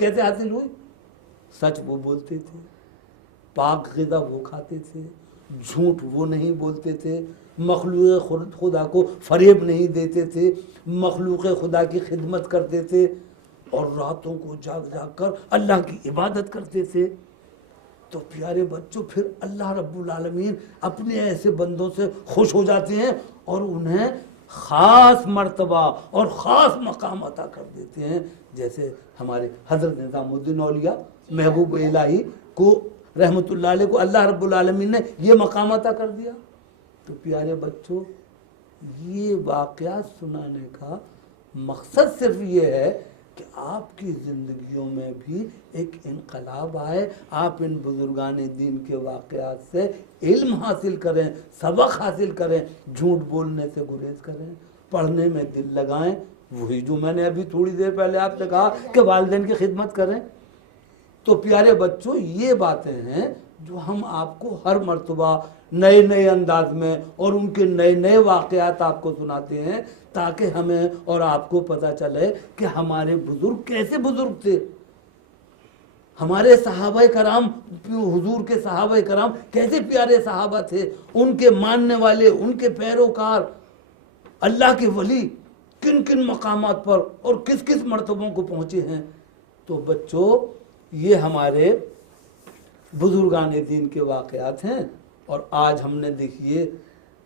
कैसे हासिल हुई? सच वो बोलते थे, पाक ग़िज़ा वो खाते थे, झूठ वो नहीं बोलते थे, मखलूक़ खुदा को फरेब नहीं देते थे, मखलूक़ खुदा की खिदमत करते थे और रातों को जाग जाग कर अल्लाह की इबादत करते थे। तो प्यारे बच्चों, फिर अल्लाह रब्बुल आलमीन अपने ऐसे बंदों से खुश हो जाते हैं और उन्हें ख़ास मर्तबा और ख़ास मकाम अता कर देते हैं। जैसे हमारे हज़रत निज़ामुद्दीन औलिया महबूब इलाही को रहमतुल्लाह अलैह को अल्लाह रब्बुल आलमीन ने ये मकाम अता कर दिया। तो प्यारे बच्चों, ये वाक़या सुनाने का मकसद सिर्फ ये है कि आपकी ज़िंदगियों में भी एक इनकलाब आए, आप इन बुज़ुर्गान दीन के वाक़यात से इल्म हासिल करें, सबक हासिल करें, झूठ बोलने से गुरेज करें, पढ़ने में दिल लगाएं। वही जो मैंने अभी थोड़ी देर पहले आपसे कहा कि वालिदैन की खिदमत करें। तो प्यारे बच्चों, ये बातें हैं जो हम आपको हर मर्तबा नए नए अंदाज में और उनके नए नए वाक़यात आपको सुनाते हैं, ताकि हमें और आपको पता चले कि हमारे बुजुर्ग कैसे बुजुर्ग थे। हमारे सहाबा कराम, हुजूर के सहाबा कराम कैसे प्यारे सहाबा थे, उनके मानने वाले, उनके पैरोकार, अल्लाह के वली किन किन मकामात पर और किस किस मर्तबों को पहुँचे हैं। तो बच्चों, ये हमारे बुजुर्गान दीन के वाक़यात हैं। और आज हमने देखिए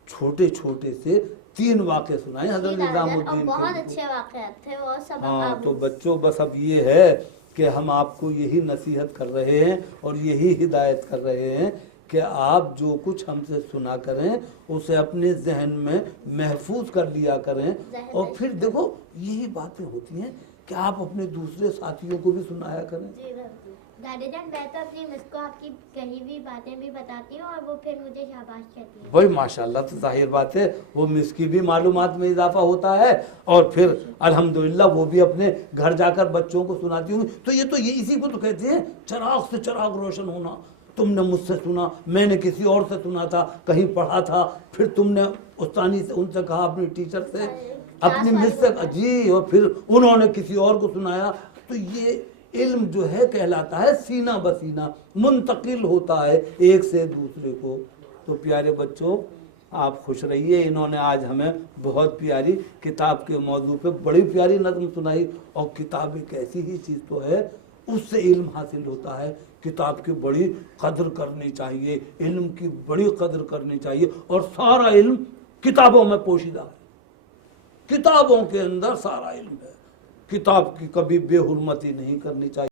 छोटे छोटे से 3 वाक़े सुनाए हज़रत निज़ामुद्दीन, बहुत अच्छे वाक़यात थे वो सब। हाँ, तो बच्चों बस अब ये है कि हम आपको यही नसीहत कर रहे हैं और यही हिदायत कर रहे हैं कि आप जो कुछ हमसे सुना करें उसे अपने जहन में महफूज कर लिया करें। और फिर देखो, यही बातें होती हैं कि आप अपने दूसरे साथियों को भी सुनाया करें। दादी जान, मैं तो अपनी मिस को आपकी कही हुई बातें भी बताती हूँ और वो फिर मुझे शाबाश कहती है। भाई माशाल्लाह, तो जाहिर बात है वो मिस की भी मालूमात में इजाफा होता है और फिर अल्हम्दुलिल्लाह वो भी अपने घर जाकर बच्चों को सुनाती होंगी। तो ये इसी को तो कहते हैं चिराग से चिराग रोशन होना। तुमने मुझसे सुना, मैंने किसी और से सुना था, कहीं पढ़ा था, फिर तुमने उस्तानी से उनसे कहा, अपनी टीचर से, अपनी मिस से जी, और फिर उन्होंने किसी और को सुनाया। तो ये इल्म जो है कहलाता है सीना बसीना, मुंतकिल होता है एक से दूसरे को। तो प्यारे बच्चों, आप खुश रहिए। इन्होंने आज हमें बहुत प्यारी किताब के मौजू पे बड़ी प्यारी नज़्म सुनाई। और किताब एक ऐसी ही चीज़ तो है, उससे इल्म हासिल होता है। किताब की बड़ी कदर करनी चाहिए, इल्म की बड़ी कदर करनी चाहिए। और सारा इल्म किताबों में पोशीदा है, किताबों के अंदर सारा इल्म है। किताब की कभी बेहुरमती नहीं करनी चाहिए।